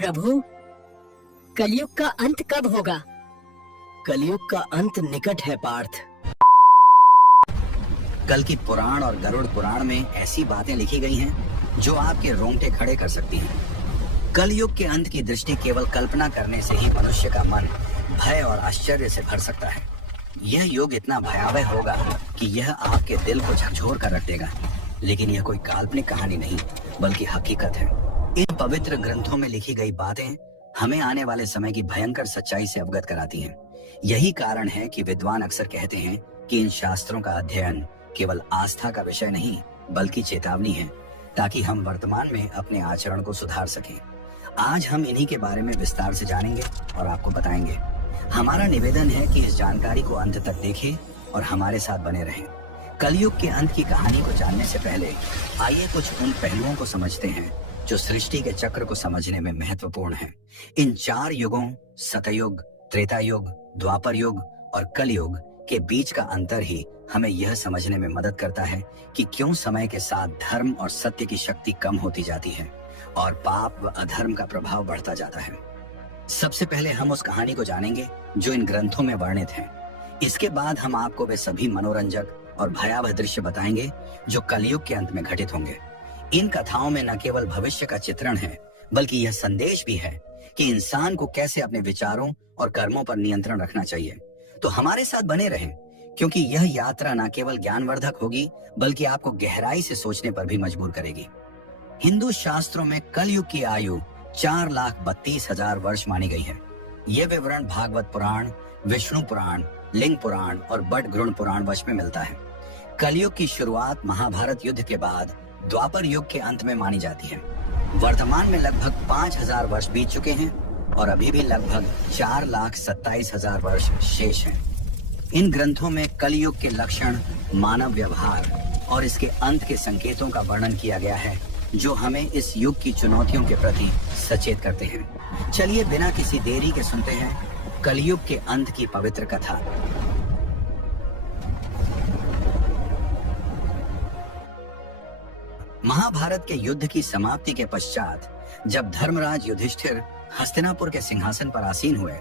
प्रभु, कलयुग का अंत कब होगा? कलयुग का अंत निकट है पार्थ। कल की पुराण और गरुड़ पुराण में ऐसी बातें लिखी गई हैं जो आपके रोंगटे खड़े कर सकती हैं। कलयुग के अंत की दृष्टि केवल कल्पना करने से ही मनुष्य का मन भय और आश्चर्य से भर सकता है। यह युग इतना भयावह होगा कि यह आपके दिल को झकझोर कर रख देगा। लेकिन यह कोई काल्पनिक कहानी नहीं, बल्कि हकीकत है। इन पवित्र ग्रंथों में लिखी गई बातें हमें आने वाले समय की भयंकर सच्चाई से अवगत कराती हैं। यही कारण है कि विद्वान अक्सर कहते हैं कि इन शास्त्रों का अध्ययन केवल आस्था का विषय नहीं, बल्कि चेतावनी है, ताकि हम वर्तमान में अपने आचरण को सुधार सकें। आज हम इन्हीं के बारे में विस्तार से जानेंगे और आपको बताएंगे। हमारा निवेदन है कि इस जानकारी को अंत तक देखें और हमारे साथ बने रहें। कलयुग के अंत की कहानी को जानने से पहले आइए कुछ उन पहलुओं को समझते हैं जो सृष्टि के चक्र को समझने में महत्वपूर्ण है। इन 4 युगों सतयुग, त्रेता युग, द्वापर युग और कलयुग के बीच का अंतर ही हमें यह समझने में मदद करता है कि क्यों समय के साथ धर्म और सत्य की शक्ति कम होती जाती है और पाप व अधर्म का प्रभाव बढ़ता जाता है। सबसे पहले हम उस कहानी को जानेंगे जो इन ग्रंथों में वर्णित है। इसके बाद हम आपको वे सभी मनोरंजक और भयावह दृश्य बताएंगे जो कलयुग के अंत में घटित होंगे। इन कथाओं में न केवल भविष्य का चित्रण है, बल्कि यह संदेश भी है कि इंसान को कैसे अपने विचारों और कर्मों पर नियंत्रण रखना चाहिए। तो हमारे साथ बने रहें, क्योंकि यह यात्रा न केवल ज्ञानवर्धक होगी, बल्कि आपको गहराई से सोचने पर भी मजबूर करेगी। हिंदू शास्त्रों में कलयुग की आयु 4,32,000 वर्ष मानी गई है। यह विवरण भागवत पुराण, विष्णु पुराण, लिंग पुराण और बटगृण पुराण वश में मिलता है। कलयुग की शुरुआत महाभारत युद्ध के बाद द्वापर युग के अंत में मानी जाती है। वर्तमान में लगभग 5,000 वर्ष बीत चुके हैं और अभी भी लगभग 4,27,000 वर्ष शेष हैं। इन ग्रंथों में कलयुग के लक्षण, मानव व्यवहार और इसके अंत के संकेतों का वर्णन किया गया है, जो हमें इस युग की चुनौतियों के प्रति सचेत करते हैं। चलिए बिना किसी देरी के सुनते हैं कलयुग के अंत की पवित्र कथा। महाभारत के युद्ध की समाप्ति के पश्चात जब धर्मराज युधिष्ठिर हस्तिनापुर के सिंहासन पर आसीन हुए,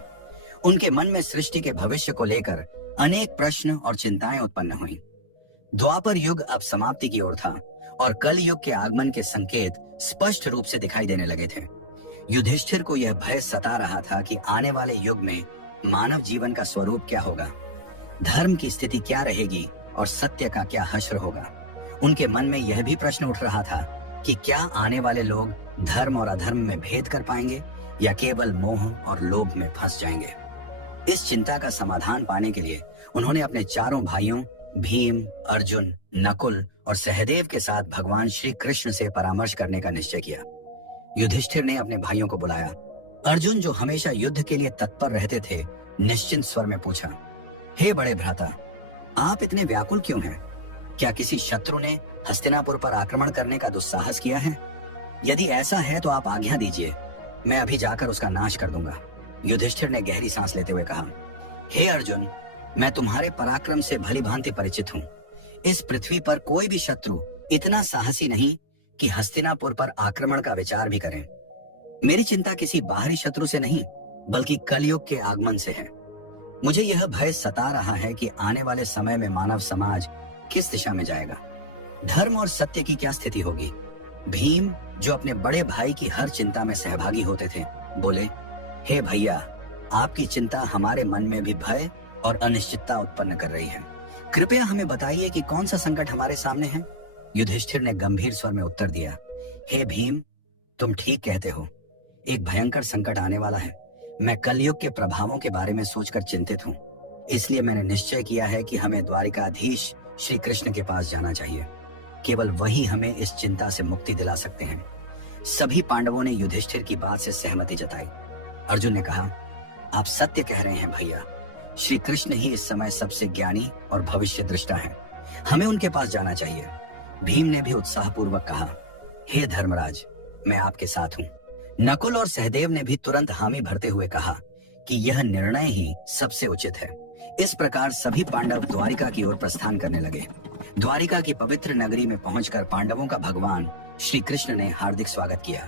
उनके मन में सृष्टि के भविष्य को लेकर अनेक प्रश्न और चिंताएं उत्पन्न हुईं। द्वापर युग अब समाप्ति की ओर था और कल युग के आगमन के संकेत स्पष्ट रूप से दिखाई देने लगे थे। युधिष्ठिर को यह भय सता रहा था कि आने वाले युग में मानव जीवन का स्वरूप क्या होगा, धर्म की स्थिति क्या रहेगी और सत्य का क्या हश्र होगा। उनके मन में यह भी प्रश्न उठ रहा था कि क्या आने वाले लोग धर्म और अधर्म में भेद कर पाएंगे या केवल मोह और लोभ में फंस जाएंगे। इस चिंता का समाधान पाने के लिए उन्होंने अपने चारों भाइयों भीम, अर्जुन, नकुल और सहदेव के साथ भगवान श्री कृष्ण से परामर्श करने का निश्चय किया। युधिष्ठिर ने अपने भाइयों को बुलाया। अर्जुन, जो हमेशा युद्ध के लिए तत्पर रहते थे, निश्चिंत स्वर में पूछा, हे बड़े भ्राता, आप इतने व्याकुल क्यों हैं? क्या किसी शत्रु ने हस्तिनापुर पर आक्रमण करने का दुस्साहस किया है? यदि ऐसा है तो आप आज्ञा दीजिए, मैं अभी जाकर उसका नाश कर दूंगा। युधिष्ठिर ने गहरी सांस लेते हुए कहा, हे अर्जुन, मैं तुम्हारे पराक्रम से भली भांति परिचित हूँ। इस पृथ्वी पर कोई भी शत्रु इतना साहसी नहीं कि हस्तिनापुर पर आक्रमण का विचार भी करें। मेरी चिंता किसी बाहरी शत्रु से नहीं, बल्कि कलयुग के आगमन से है। मुझे यह भय सता रहा है कि आने वाले समय में मानव समाज किस दिशा में जाएगा, धर्म और सत्य की क्या स्थिति होगी। भीम, जो अपने बड़े भाई की हर चिंता में सहभागी होते थे, बोले, हे भैया, आपकी चिंता हमारे मन में भी भय और अनिश्चितता उत्पन्न कर रही है। कृपया हमें बताइए कि कौन सा संकट हमारे सामने है। युधिष्ठिर ने गंभीर स्वर में उत्तर दिया, हे भीम, तुम ठीक कहते हो, एक भयंकर संकट आने वाला है। मैं कलयुग के प्रभावों के बारे में सोचकर चिंतित हूँ। इसलिए मैंने निश्चय किया है कि हमें द्वारिकाधीश श्री कृष्ण के पास जाना चाहिए। केवल वही हमें इस चिंता से मुक्ति दिला सकते हैं। सभी पांडवों ने युधिष्ठिर की बात से सहमति जताई। अर्जुन ने कहा, आप सत्य कह रहे हैं भैया, श्री कृष्ण ही इस समय सबसे ज्ञानी और भविष्य दृष्टा है, हमें उनके पास जाना चाहिए। भीम ने भी उत्साहपूर्वक कहा, हे धर्मराज, मैं आपके साथ हूँ। नकुल और सहदेव ने भी तुरंत हामी भरते हुए कहा कि यह निर्णय ही सबसे उचित है। इस प्रकार सभी पांडव द्वारिका की ओर प्रस्थान करने लगे। द्वारिका की पवित्र नगरी में पहुंचकर पांडवों का भगवान श्री कृष्ण ने हार्दिक स्वागत किया।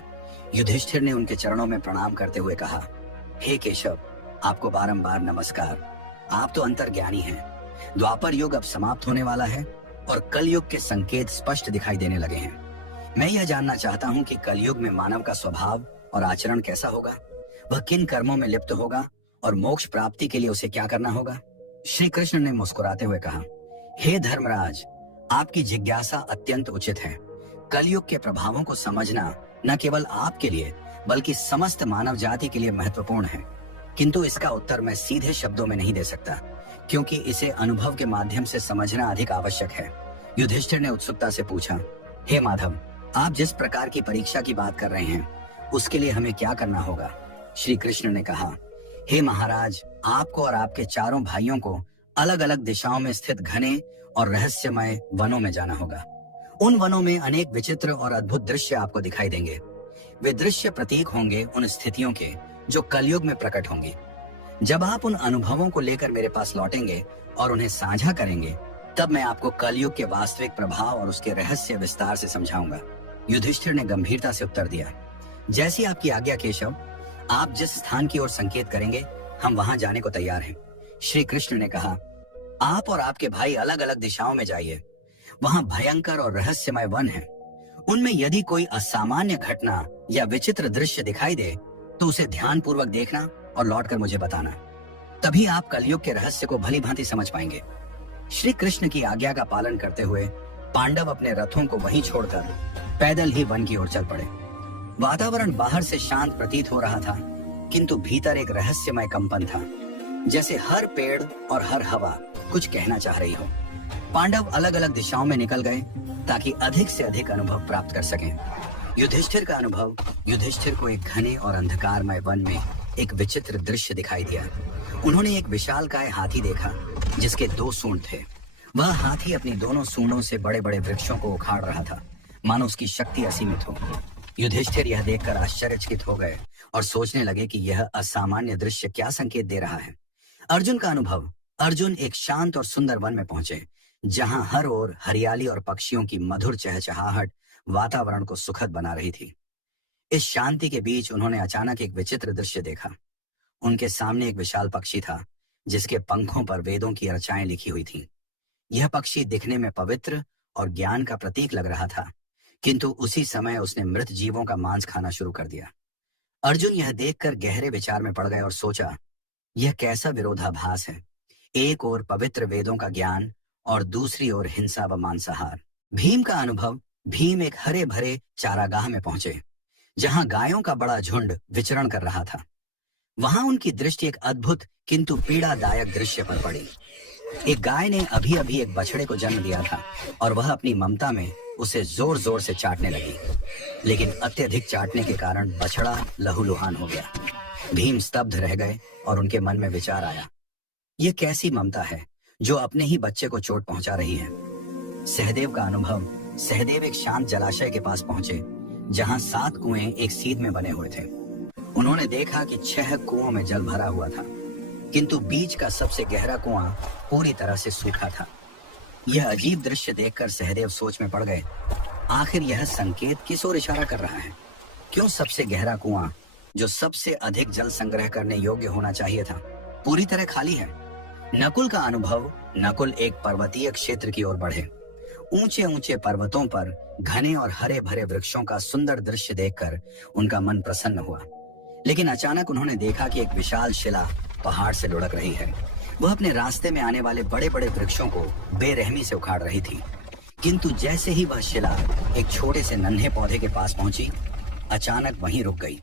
युधिष्ठिर ने उनके चरणों में प्रणाम करते हुए कहा, हे केशव, आपको बारंबार नमस्कार। आप तो अंतर्ज्ञानी हैं। द्वापर युग अब समाप्त होने वाला है और कलयुग के संकेत स्पष्ट दिखाई देने लगे हैं। मैं यह जानना चाहता हूँ कि कलयुग में मानव का स्वभाव और आचरण कैसा होगा, वह किन कर्मों में लिप्त होगा और मोक्ष प्राप्ति के लिए उसे क्या करना होगा। श्री कृष्ण ने मुस्कुराते हुए कहा, हे धर्मराज, आपकी जिज्ञासा अत्यंत उचित है। कलयुग के प्रभावों को समझना न केवल आपके लिए बल्कि समस्त मानव जाति के लिए महत्वपूर्ण है, किंतु इसका उत्तर मैं सीधे शब्दों में नहीं दे सकता, क्योंकि इसे अनुभव के माध्यम से समझना अधिक आवश्यक है। युधिष्ठिर ने उत्सुकता से पूछा, हे माधव, आप जिस प्रकार की परीक्षा की बात कर रहे हैं उसके लिए हमें क्या करना होगा। श्री कृष्ण ने कहा, हे महाराज, आपको और आपके चारों भाइयों को अलग अलग दिशाओं में स्थित घने और रहस्यमय वनों में जाना होगा। उन वनों में अनेक विचित्र और अद्भुत दृश्य आपको दिखाई देंगे। वे दृश्य प्रतीक होंगे उन स्थितियों के जो कलयुग में प्रकट होंगी। जब आप उन अनुभवों को लेकर मेरे पास लौटेंगे और उन्हें साझा करेंगे, तब मैं आपको कलयुग के वास्तविक प्रभाव और उसके रहस्य विस्तार से समझाऊंगा। युधिष्ठिर ने गंभीरता से उत्तर दिया, जैसी आपकी आज्ञा केशव। आप जिस स्थान की ओर संकेत करेंगे हम वहां जाने को तैयार हैं। श्री कृष्ण ने कहा, आप और आपके भाई अलग अलग दिशाओं में जाइए। वहां भयंकर और रहस्यमय वन है। उनमें यदि कोई असामान्य घटना या विचित्र दृश्य दिखाई दे तो उसे ध्यान पूर्वक देखना और लौटकर मुझे बताना। तभी आप कलयुग के रहस्य को भली भांति समझ पाएंगे। श्री कृष्ण की आज्ञा का पालन करते हुए पांडव अपने रथों को वहीं छोड़कर पैदल ही वन की ओर चल पड़े। वातावरण बाहर से शांत प्रतीत हो रहा था, किंतु भीतर एक रहस्यमय कंपन था, जैसे हर पेड़ और हर हवा कुछ कहना चाह रही हो। पांडव अलग अलग दिशाओं में निकल गए ताकि अधिक से अधिक अनुभव प्राप्त कर सकें। युधिष्ठिर का अनुभव, युधिष्ठिर को एक घने और अंधकारमय वन में एक विचित्र दृश्य दिखाई दिया। उन्होंने एक विशालकाय हाथी देखा जिसके 2 सूंड थे। वह हाथी अपनी दोनों सूंडों से बड़े बड़े वृक्षों को उखाड़ रहा था, मानो उसकी शक्ति असीमित हो। युधिष्ठिर यह देखकर आश्चर्यचकित हो गए और सोचने लगे कि यह असामान्य दृश्य क्या संकेत दे रहा है। अर्जुन का अनुभव, अर्जुन एक शांत और सुंदर वन में पहुंचे, जहां हर ओर हरियाली और पक्षियों की मधुर चहचहाहट वातावरण को सुखद बना रही थी। इस शांति के बीच उन्होंने अचानक एक विचित्र दृश्य देखा। उनके सामने एक विशाल पक्षी था जिसके पंखों पर वेदों की रचाएं लिखी हुई थीं। यह पक्षी दिखने में पवित्र और ज्ञान का प्रतीक लग रहा था, किंतु उसी समय उसने मृत जीवों का मांस खाना शुरू कर दिया। अर्जुन यह देखकर गहरे विचार में पड़ गए और सोचा, यह कैसा विरोधाभास है। एक ओर पवित्र वेदों का ज्ञान और दूसरी ओर हिंसा व मांसाहार। भीम का अनुभव, भीम एक हरे भरे चारागाह में पहुंचे जहां गायों का बड़ा झुंड विचरण कर रहा था। वहां उनकी दृष्टि एक अद्भुत किंतु पीड़ादायक दृश्य पर पड़ी। एक गाय ने अभी अभी एक बछड़े को जन्म दिया था और वह अपनी ममता में उसे जोर जोर से चाटने लगी, लेकिन अत्यधिक चाटने के कारण बछड़ा लहूलुहान हो गया। भीम स्तब्ध रह गए और उनके मन में विचार आया, यह कैसी ममता है जो अपने ही बच्चे को चोट पहुंचा रही है। सहदेव का अनुभव, सहदेव एक शांत जलाशय के पास पहुंचे जहां 7 कुएं एक सीध में बने हुए थे। उन्होंने देखा कि 6 कुओं में जल भरा हुआ था, किंतु बीच का सबसे गहरा कुआं पूरी तरह से सूखा था। यह अजीब दृश्य देखकर सहदेव सोच में पड़ गए, आखिर यह संकेत किस ओर इशारा कर रहा है। क्यों सबसे गहरा कुआं, जो सबसे अधिक जल संग्रह करने योग्य होना चाहिए था, पूरी तरह खाली है। नकुल का अनुभव, नकुल एक पर्वतीय क्षेत्र की ओर बढ़े। ऊंचे ऊंचे पर्वतों पर घने और हरे भरे वृक्षों का सुंदर दृश्य देखकर उनका मन प्रसन्न हुआ, लेकिन अचानक उन्होंने देखा कि एक विशाल शिला पहाड़ से लुढ़क रही है। वह अपने रास्ते में आने वाले बड़े बड़े वृक्षों को बेरहमी से उखाड़ रही थी, किंतु जैसे ही वह शिला एक छोटे से नन्हे पौधे के पास पहुंची, अचानक वहीं रुक गई।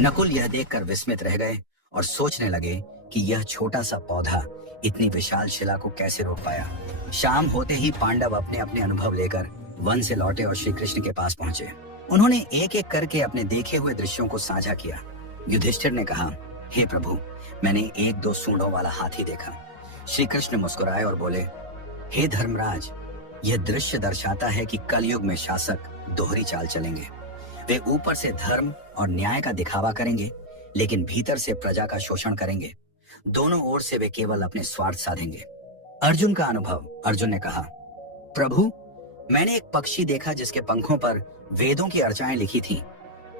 नकुल यह देखकर विस्मित रह गए और सोचने लगे कि यह छोटा सा पौधा इतनी विशाल शिला को कैसे रोक पाया। शाम होते ही पांडव अपने अपने अनुभव लेकर वन से लौटे और श्री कृष्ण के पास पहुंचे। उन्होंने एक एक करके अपने देखे हुए दृश्यों को साझा किया। युधिष्ठिर ने कहा, हे प्रभु, मैंने 1-2 सूंडों वाला हाथी देखा। श्री कृष्ण मुस्कुराए और बोले, हे धर्मराज, यह दृश्य दर्शाता है कि कलयुग में शासक दोहरी चाल चलेंगे। वे ऊपर से धर्म और न्याय का दिखावा करेंगे, लेकिन भीतर से प्रजा का शोषण करेंगे। दोनों ओर से वे केवल अपने स्वार्थ साधेंगे। अर्जुन का अनुभव, अर्जुन ने कहा, प्रभु, मैंने एक पक्षी देखा जिसके पंखों पर वेदों की अर्चाएं लिखी थीं।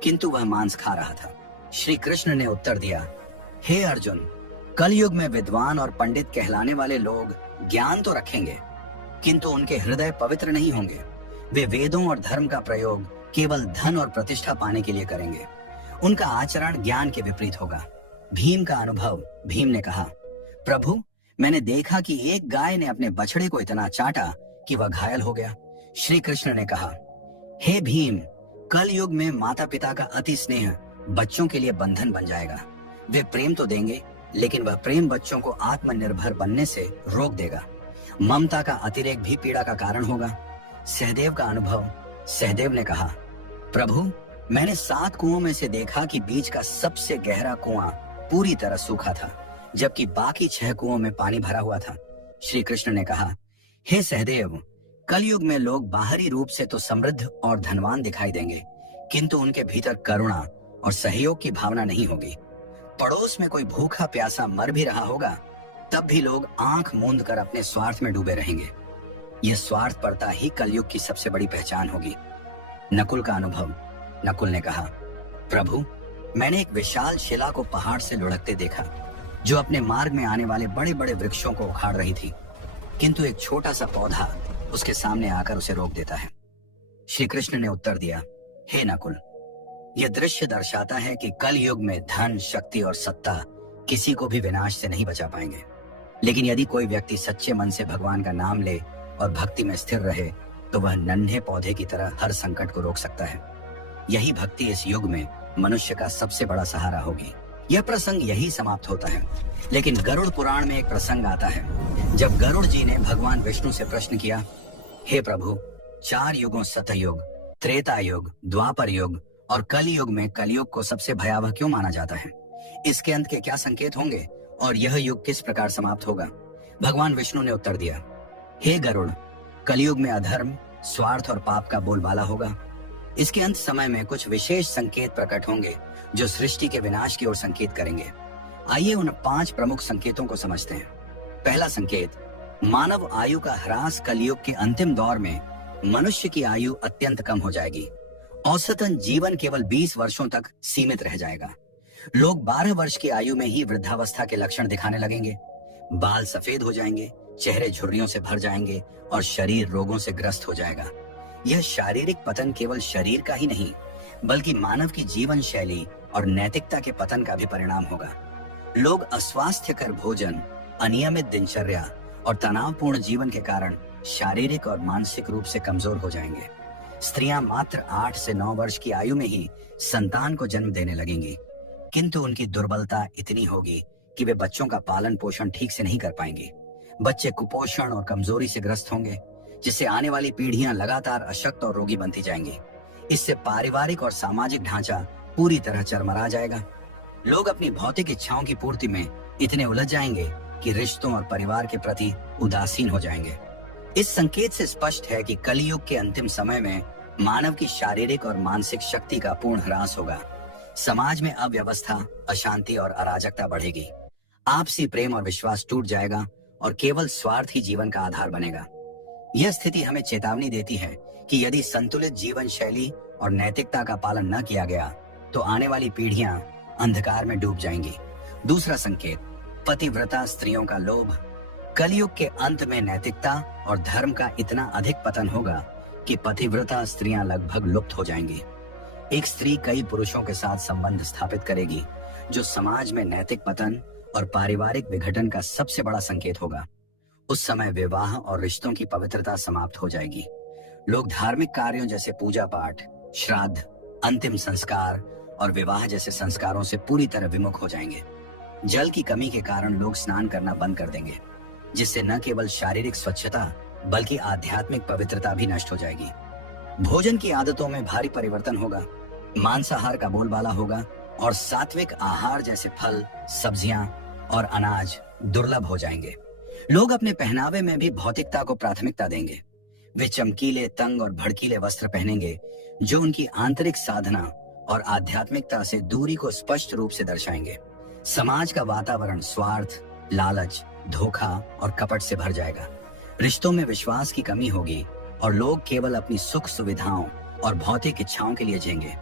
किंतु वह मांस खा रहा था। श्री कृष्ण ने उत्तर दिया, हे अर्जुन, कलयुग में विद्वान और पंडित कहलाने वाले लोग ज्ञान तो रखेंगे, किंतु उनके हृदय पवित्र नहीं होंगे। वे वेदों और धर्म का प्रयोग केवल धन और प्रतिष्ठा पाने के लिए करेंगे। उनका आचरण ज्ञान के विपरीत होगा। भीम का अनुभव। भीम ने कहा, प्रभु, मैंने देखा कि एक गाय ने अपने बछड़े को इतना चाटा कि वह घायल हो गया। श्री कृष्ण ने कहा, हे भीम, कल युग में माता पिता का अति स्नेह बच्चों के लिए बंधन बन जाएगा। वे प्रेम तो देंगे, लेकिन वह प्रेम बच्चों को आत्मनिर्भर बनने से रोक देगा। ममता का अतिरेक भी पीड़ा का कारण होगा। सहदेव का अनुभव। सहदेव ने कहा, प्रभु, मैंने 7 कुओं में से देखा कि बीच का सबसे गहरा कुआं पूरी तरह सूखा था, जबकि बाकी 6 कुओं में पानी भरा हुआ था। श्री कृष्ण ने कहा, हे सहदेव, कलयुग में लोग बाहरी रूप से तो समृद्ध और धनवान दिखाई देंगे, किंतु उनके भीतर करुणा और सहयोग की भावना नहीं होगी। पड़ोस में कोई भूखा प्यासा मर भी रहा होगा, तब भी लोग आंख मूंद कर अपने स्वार्थ में डूबे रहेंगे। यह स्वार्थपरता ही कलयुग की सबसे बड़ी पहचान होगी। नकुल का अनुभव। नकुल ने कहा, प्रभु, मैंने एक विशाल शिला को पहाड़ से लुढ़कते देखा, जो अपने मार्ग में आने वाले बड़े बड़े वृक्षों को उखाड़ रही थी, किंतु एक छोटा सा पौधा उसके सामने आकर उसे रोक देता है। श्री कृष्ण ने उत्तर दिया, हे नकुल, यह दृश्य दर्शाता है कि कल युग में धन, शक्ति और सत्ता किसी को भी विनाश से नहीं बचा पाएंगे, लेकिन यदि कोई व्यक्ति सच्चे मन से भगवान का नाम ले और भक्ति में स्थिर रहे, तो वह नन्हे पौधे की तरह हर संकट को रोक सकता है। यही भक्ति इस युग में मनुष्य का सबसे बड़ा सहारा होगी। यह प्रसंग यही समाप्त होता है, लेकिन गरुड़ पुराण में एक प्रसंग आता है, जब गरुड़ जी ने भगवान विष्णु से प्रश्न किया, हे प्रभु, 4 युगों सतयुग, त्रेता युग, द्वापर युग और कलयुग में कलयुग को सबसे भयावह क्यों माना जाता है? इसके अंत के क्या संकेत होंगे और यह युग किस प्रकार समाप्त होगा? भगवान विष्णु ने उत्तर दिया, हे गरुड़, कलयुग में अधर्म, स्वार्थ और पाप का बोलबाला होगा। इसके अंत समय में कुछ विशेष संकेत प्रकट होंगे जो सृष्टि के विनाश की ओर संकेत करेंगे। आइए उन 5 प्रमुख संकेतों को समझते हैं। पहला संकेत, मानव आयु का ह्रास। कलयुग के अंतिम दौर में मनुष्य की आयु अत्यंत कम हो जाएगी। औसतन जीवन केवल 20 वर्षों तक सीमित रह जाएगा। लोग 12 वर्ष की आयु में ही वृद्धावस्था के लक्षण दिखाने लगेंगे। बाल सफेद हो जाएंगे, चेहरे झुर्रियों से भर जाएंगे और शरीर रोगों से ग्रस्त हो जाएगा। यह शारीरिक पतन केवल शरीर का ही नहीं, बल्कि मानव की जीवन शैली और नैतिकता के पतन का भी परिणाम होगा। लोग अस्वास्थ्यकर भोजन, अनियमित दिनचर्या और तनावपूर्ण जीवन के कारण शारीरिक और मानसिक रूप से कमजोर हो जाएंगे। स्त्रियां मात्र 8 से 9 वर्ष की आयु में ही संतान को जन्म देने लगेंगी, किंतु उनकी दुर्बलता इतनी होगी कि वे बच्चों का पालन पोषण ठीक से नहीं कर पाएंगे। बच्चे कुपोषण और कमजोरी से ग्रस्त होंगे, जिससे आने वाली पीढ़ियां लगातार अशक्त और रोगी बनती जाएंगी। इससे पारिवारिक और सामाजिक ढांचा पूरी तरह चरमरा जाएगा। लोग अपनी भौतिक इच्छाओं की पूर्ति में इतने उलझ जाएंगे कि रिश्तों और परिवार के प्रति उदासीन हो जाएंगे। इस संकेत से स्पष्ट है कि कलयुग के अंतिम समय में मानव की शारीरिक और मानसिक शक्ति का पूर्ण ह्रास होगा। समाज में अव्यवस्था, अशांति और अराजकता बढ़ेगी। आपसी प्रेम और विश्वास टूट जाएगा और केवल स्वार्थ ही जीवन का आधार बनेगा। यह स्थिति हमें चेतावनी देती है कि यदि संतुलित जीवन शैली और नैतिकता का पालन न किया गया, तो आने वाली पीढ़ियां अंधकार में डूब जाएंगी। दूसरा संकेत, पतिव्रता स्त्रियों का लोभ। कलयुग के अंत में नैतिकता और धर्म का इतना अधिक पतन होगा कि पतिव्रता स्त्रियां लगभग लुप्त हो जाएंगी। एक स्त्री कई पुरुषों के साथ संबंध स्थापित करेगी, जो समाज में नैतिक पतन और पारिवारिक विघटन का सबसे बड़ा संकेत होगा। उस समय विवाह और रिश्तों की पवित्रता समाप्त हो जाएगी। लोग धार्मिक कार्यों जैसे पूजा पाठ, श्राद्ध, अंतिम संस्कार और विवाह जैसे संस्कारों से पूरी तरह विमुख हो जाएंगे। जल की कमी के कारण लोग स्नान करना बंद कर देंगे, जिससे न केवल शारीरिक स्वच्छता बल्कि आध्यात्मिक पवित्रता भी नष्ट हो जाएगी। भोजन की आदतों में भारी परिवर्तन होगा। मांसाहार का बोलबाला होगा और सात्विक आहार जैसे फल, सब्जियां और अनाज दुर्लभ हो जाएंगे। लोग अपने पहनावे में भी भौतिकता को प्राथमिकता देंगे। वे चमकीले, तंग और भड़कीले वस्त्र पहनेंगे, जो उनकी आंतरिक साधना और आध्यात्मिकता से दूरी को स्पष्ट रूप से दर्शाएंगे। समाज का वातावरण स्वार्थ, लालच, धोखा और कपट से भर जाएगा। रिश्तों में विश्वास की कमी होगी और लोग केवल अपनी सुख सुविधाओं और भौतिक इच्छाओं के लिए जिएंगे।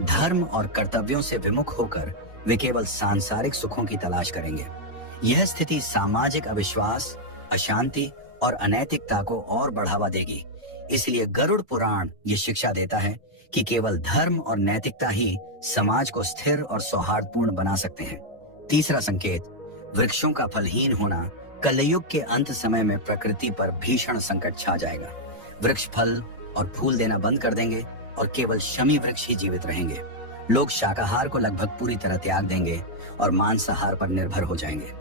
धर्म और कर्तव्यों से विमुख होकर वे केवल सांसारिक सुखों की तलाश करेंगे। यह स्थिति सामाजिक अविश्वास, अशांति और अनैतिकता को और बढ़ावा देगी। इसलिए गरुड़ पुराण ये शिक्षा देता है कि केवल धर्म और नैतिकता ही समाज को स्थिर और सौहार्दपूर्ण बना सकते हैं। तीसरा संकेत, वृक्षों का फलहीन होना। कलयुग के अंत समय में प्रकृति पर भीषण संकट छा जाएगा। वृक्ष फल और फूल देना बंद कर देंगे और केवल शमी वृक्ष ही जीवित रहेंगे। लोग शाकाहार को लगभग पूरी तरह त्याग देंगे और मांसाहार पर निर्भर हो जाएंगे।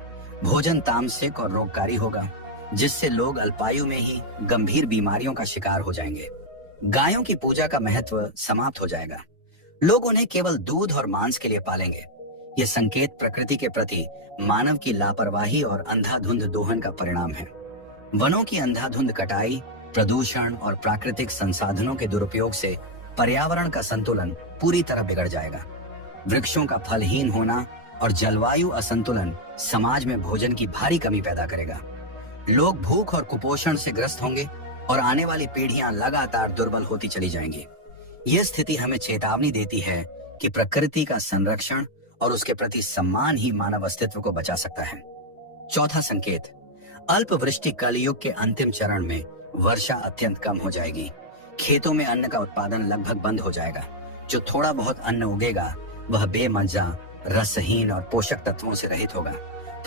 भोजन तामसिक और रोगकारी होगा, जिससे लोग अल्पायु में ही गंभीर बीमारियों का शिकार हो जाएंगे। गायों की पूजा का महत्व समाप्त हो जाएगा। लोग उन्हें केवल दूध और मांस के लिए पालेंगे। यह संकेत प्रकृति के प्रति मानव की लापरवाही और अंधाधुंध दोहन का परिणाम है। वनों की अंधाधुंध कटाई, प्रदूषण और प्राकृतिक संसाधनों के दुरुपयोग से पर्यावरण का संतुलन पूरी तरह बिगड़ जाएगा। वृक्षों का फलहीन होना और जलवायु असंतुलन समाज में भोजन की भारी कमी पैदा करेगा। लोग भूख और कुपोषण से ग्रस्त होंगे और आने वाली पीढ़ियां लगातार दुर्बल होती चली जाएंगी। यह स्थिति हमें चेतावनी देती है कि प्रकृति का संरक्षण और उसके प्रति सम्मान ही मानव अस्तित्व को बचा सकता है। चौथा संकेत, अल्पवृष्टि कलयुग के अंतिम चरण में वर्षा अत्यंत कम हो जाएगी। खेतों में अन्न का उत्पादन लगभग बंद हो जाएगा। जो थोड़ा बहुत अन्न उगेगा वह बेमजा, रसहीन और पोषक तत्वों से रहित होगा।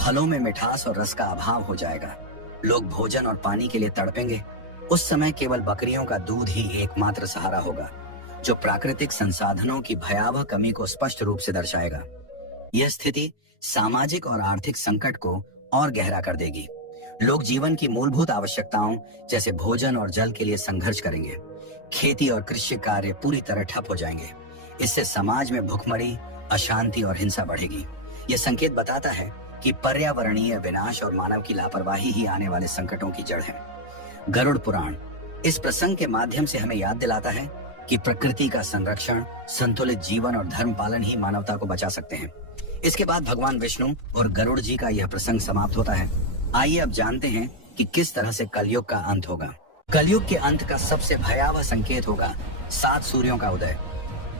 फलों में मिठास और रस का अभाव हो जाएगा। लोग भोजन और पानी के लिए तड़पेंगे। उस समय केवल बकरियों का दूध ही एकमात्र सहारा होगा, जो प्राकृतिक संसाधनों की भयावह कमी को स्पष्ट रूप से दर्शाएगा। यह स्थिति सामाजिक और आर्थिक संकट को और गहरा कर देगी। लोग जीवन की मूलभूत आवश्यकताओं जैसे भोजन और जल के लिए संघर्ष करेंगे। खेती और कृषि कार्य पूरी तरह ठप हो जाएंगे। इससे समाज में भुखमरी, अशांति और हिंसा बढ़ेगी। यह संकेत बताता है कि पर्यावरणीय विनाश और मानव की लापरवाही ही आने वाले संकटों की जड़ है। गरुड़ पुराण इस प्रसंग के माध्यम से हमें याद दिलाता है कि प्रकृति का संरक्षण, संतुलित जीवन और धर्म पालन ही मानवता को बचा सकते हैं। इसके बाद भगवान विष्णु और गरुड़ जी का यह प्रसंग समाप्त होता है। आइए अब जानते हैं कि किस तरह से कलयुग का अंत होगा। कलयुग के अंत का सबसे भयावह संकेत होगा 7 सूर्यों का उदय।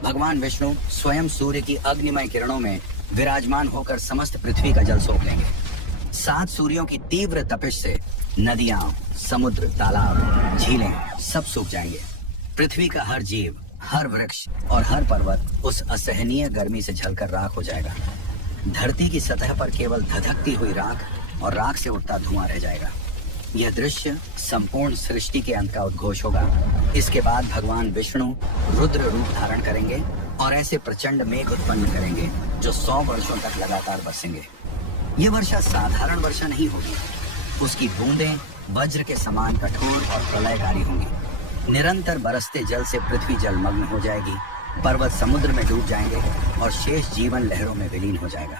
भगवान विष्णु स्वयं सूर्य की अग्निमय किरणों में विराजमान होकर समस्त पृथ्वी का जल सोख लेंगे। 7 सूर्यों की तीव्र तपिश से नदियां, समुद्र, तालाब, झीलें सब सूख जाएंगे। पृथ्वी का हर जीव, हर वृक्ष और हर पर्वत उस असहनीय गर्मी से जलकर राख हो जाएगा। धरती की सतह पर केवल धधकती हुई राख और राख से उठता धुआं रह जाएगा। यह दृश्य संपूर्ण सृष्टि के अंत का उद्घोष होगा। इसके बाद भगवान विष्णु रुद्र रूप धारण करेंगे और ऐसे प्रचंड मेघ उत्पन्न करेंगे जो 100 वर्षों तक लगातार बरसेंगे। यह वर्षा साधारण वर्षा नहीं होगी। उसकी बूंदें वज्र के समान कठोर और प्रलयकारी होंगी। निरंतर बरसते जल से पृथ्वी जलमग्न हो जाएगी। पर्वत समुद्र में डूब जाएंगे और शेष जीवन लहरों में विलीन हो जाएगा।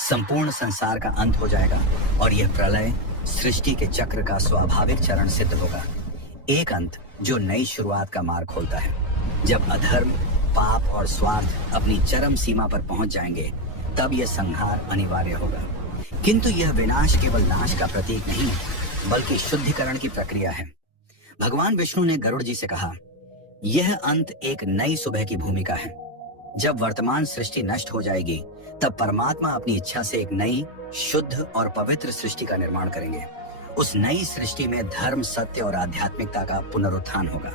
संपूर्ण संसार का अंत हो जाएगा और यह प्रलय सृष्टि के चक्र का स्वाभाविक चरण सिद्ध होगा। एक अंत जो नई शुरुआत का मार्ग खोलता है। जब अधर्म, पाप और स्वार्थ अपनी चरम सीमा पर पहुंच जाएंगे, तब यह संहार अनिवार्य होगा। किंतु यह विनाश केवल नाश का प्रतीक नहीं, बल्कि शुद्धिकरण की प्रक्रिया है। भगवान विष्णु ने गरुड़ जी से कहा, यह अंत एक नई सुबह की भूमिका है। जब वर्तमान सृष्टि नष्ट हो जाएगी, तब परमात्मा अपनी इच्छा से एक नई, शुद्ध और पवित्र सृष्टि का निर्माण करेंगे। उस नई सृष्टि में धर्म, सत्य और आध्यात्मिकता का पुनरुत्थान होगा।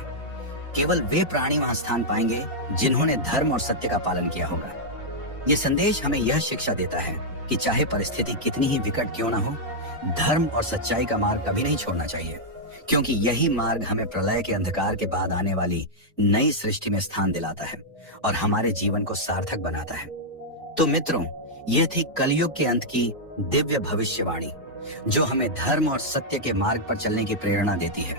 केवल वे प्राणी वहां स्थान पाएंगे जिन्होंने धर्म और सत्य का पालन किया होगा। यह संदेश हमें यह शिक्षा देता है कि चाहे परिस्थिति कितनी ही विकट क्यों ना हो, धर्म और सच्चाई का मार्ग कभी नहीं छोड़ना चाहिए, क्योंकि यही मार्ग हमें प्रलय के अंधकार के बाद आने वाली नई सृष्टि में स्थान दिलाता है और हमारे जीवन को सार्थक बनाता है। तो मित्रों, यह थी कलयुग के अंत की दिव्य भविष्यवाणी, जो हमें धर्म और सत्य के मार्ग पर चलने की प्रेरणा देती है।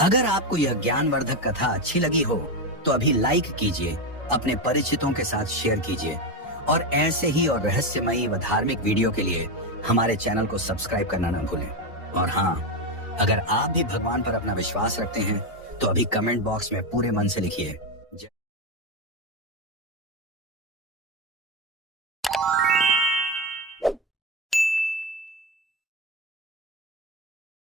अगर आपको यह ज्ञानवर्धक कथा अच्छी लगी हो तो अभी लाइक कीजिए, अपने परिचितों के साथ शेयर कीजिए और ऐसे ही और रहस्यमयी व धार्मिक वीडियो के लिए हमारे चैनल को सब्सक्राइब करना न भूलें। और हाँ, अगर आप भी भगवान पर अपना विश्वास रखते हैं तो अभी कमेंट बॉक्स में पूरे मन से लिखिए,